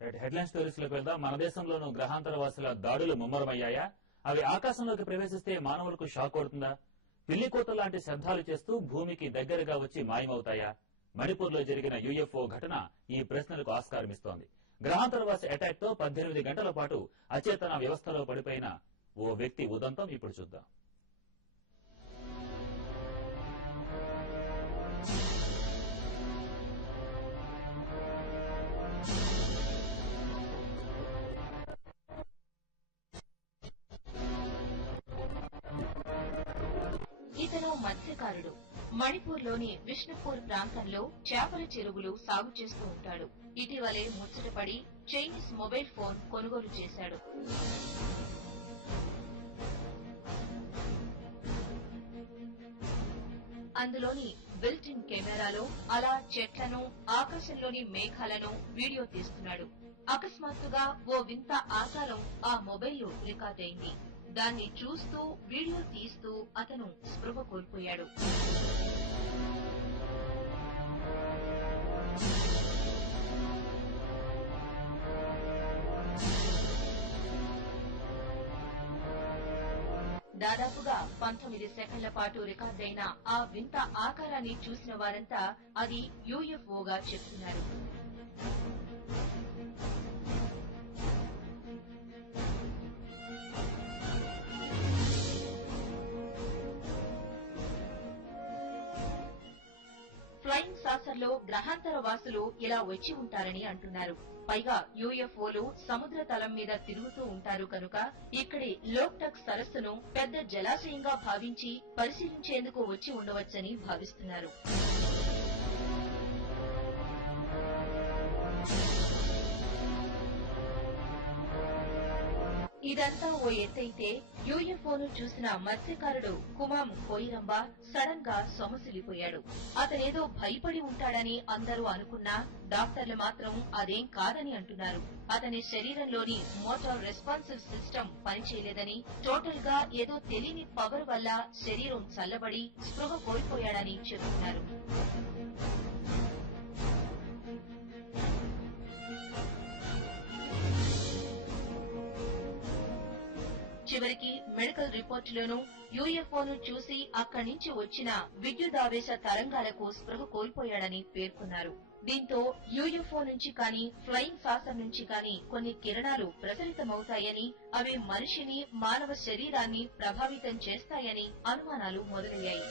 Headline stories లోకి వెళ్దాం. మన దేశంలోనూ గ్రహాంతర వాసుల దాడులు ముమ్మరమయ్యాయా? అవి ఆకాశంలోకి ప్రవేశిస్తే మానవులకు షాక్ కొడుతుందా? పిల్లికోత లాంటి శబ్దాలు చేస్తూ భూమికి దగ్గరగా వచ్చి మాయమవుతాయా? మణిపూర్లో జరిగిన యూఎఫ్ఓ ఘటన ఈ ప్రశ్నలకు ఆస్కారమిస్తోంది. గ్రహాంతరవాసి అటాక్ తో 18 గంటల పాటు అచేతన వ్యవస్థలో పడిపోయిన ఓ వ్యక్తి ఉదంతం ఇప్పుడు చూద్దాం. ఇతను మత్స్యకారుడు. మణిపూర్లోని విష్ణుపూర్ ప్రాంతంలో చేపల చెరువులు సాగు చేస్తూ ఉంటాడు. ఇటీవలే ముచ్చటపడి చైనీస్ మొబైల్ ఫోన్ కొనుగోలు చేశాడు. అందులోని బిల్ట్ ఇన్ కెమెరాలో అలా చెట్లను, ఆకాశంలోని మేఘాలను వీడియో తీస్తున్నాడు. అకస్మాత్తుగా ఓ వింత ఆకారం ఆ మొబైల్లో రికార్డైంది. దాన్ని చూస్తూ వీడియో తీస్తూ అతను స్పృహ కోల్పోయాడు. దాదాపుగా 19 సెకండ్ల పాటు రికార్డైన ఆ వింత ఆకారాన్ని చూసిన వారంతా అది యూఎఫ్ఓగా చెప్తున్నారు. ఫ్లయింగ్ సాసర్లో గ్రహాంతర వాసులు ఇలా వచ్చి ఉంటారని అంటున్నారు. పైగా యూఎఫ్ఓలు సముద్ర తలం మీద తిరుగుతూ ఉంటారు కనుక ఇక్కడి లోక్టక్ సరస్సును పెద్ద జలాశయంగా భావించి పరిశీలించేందుకు వచ్చి ఉండవచ్చని భావిస్తున్నారు. ఇదంతా ఓ ఎత్తైతే యూఎఫ్ఓను చూసిన మత్స్యకారుడు కుమాం కోయిరంబ సడన్ గా సొమసిల్లిపోయాడు. అతనేదో భయపడి ఉంటాడని అందరూ అనుకున్నా డాక్టర్లు మాత్రం అదేం కాదని అంటున్నారు. అతని శరీరంలోని మోటార్ రెస్పాన్సివ్ సిస్టమ్ పనిచేయలేదని, టోటల్ గా ఏదో తెలియని పవర్ వల్ల శరీరం చల్లబడి స్పృహ కోల్పోయాడని చెబుతున్నారు. చివరికి మెడికల్ రిపోర్టులోనూ యూఎఫ్ఓను చూసి అక్కడి నుంచి వచ్చిన విద్యుదావేశ తరంగాలకు స్పృహ కోల్పోయాడని పేర్కొన్నారు. దీంతో యూఎఫ్ఓ నుంచి కానీ ఫ్లయింగ్ సాసర్ నుంచి కానీ కొన్ని కిరణాలు ప్రసరితమవుతాయని, అవి మనిషిని, మానవ శరీరాన్ని ప్రభావితం చేస్తాయని అనుమానాలు మొదలయ్యాయి.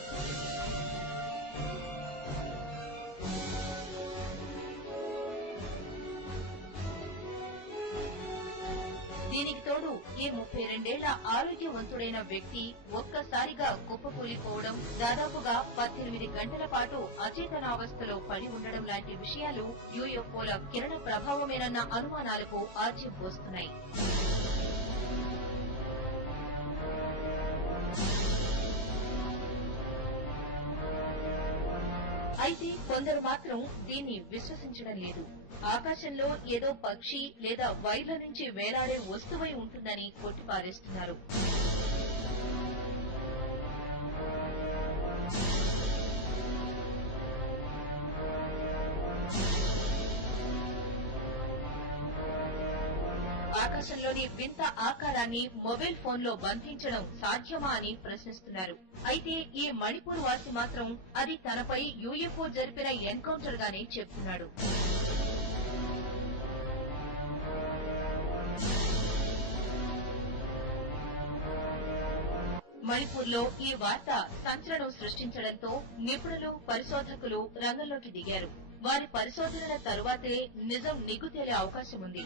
దీనికి తోడు ఈ 32 ఆరోగ్యవంతుడైన వ్యక్తి ఒక్కసారిగా కుప్పకూలిపోవడం, దాదాపుగా 18 గంటల పాటు అచేతనావస్థలో పడి ఉండడం లాంటి విషయాలు యూఎఫ్ఓల కిరణ ప్రభావమేనన్న అనుమానాలకు ఆజ్యం పోస్తున్నాయి. అయితే కొందరు మాత్రం దీన్ని విశ్వసించడం లేదు. ఆకాశంలో ఏదో పక్షి లేదా వైర్ల నుంచి వేలాడే వస్తువై ఉంటుందని కొట్టిపారేస్తున్నారు. ఆకాశంలోని వింత ఆకారాన్ని మొబైల్ ఫోన్ లో బంధించడం సాధ్యమా అని ప్రశ్నిస్తున్నారు. అయితే ఈ మణిపూర్ వాసి మాత్రం అది తనపై యూఎఫ్ఓ జరిపిన ఎన్కౌంటర్ గానే చెప్తున్నాడు. మణిపూర్లో ఈ వార్త సంచలనం సృష్టించడంతో నిపుణులు, పరిశోధకులు రంగంలోకి దిగారు. వారి పరిశోధనల తరువాతే నిజం నిగ్గు తేలే అవకాశం ఉంది.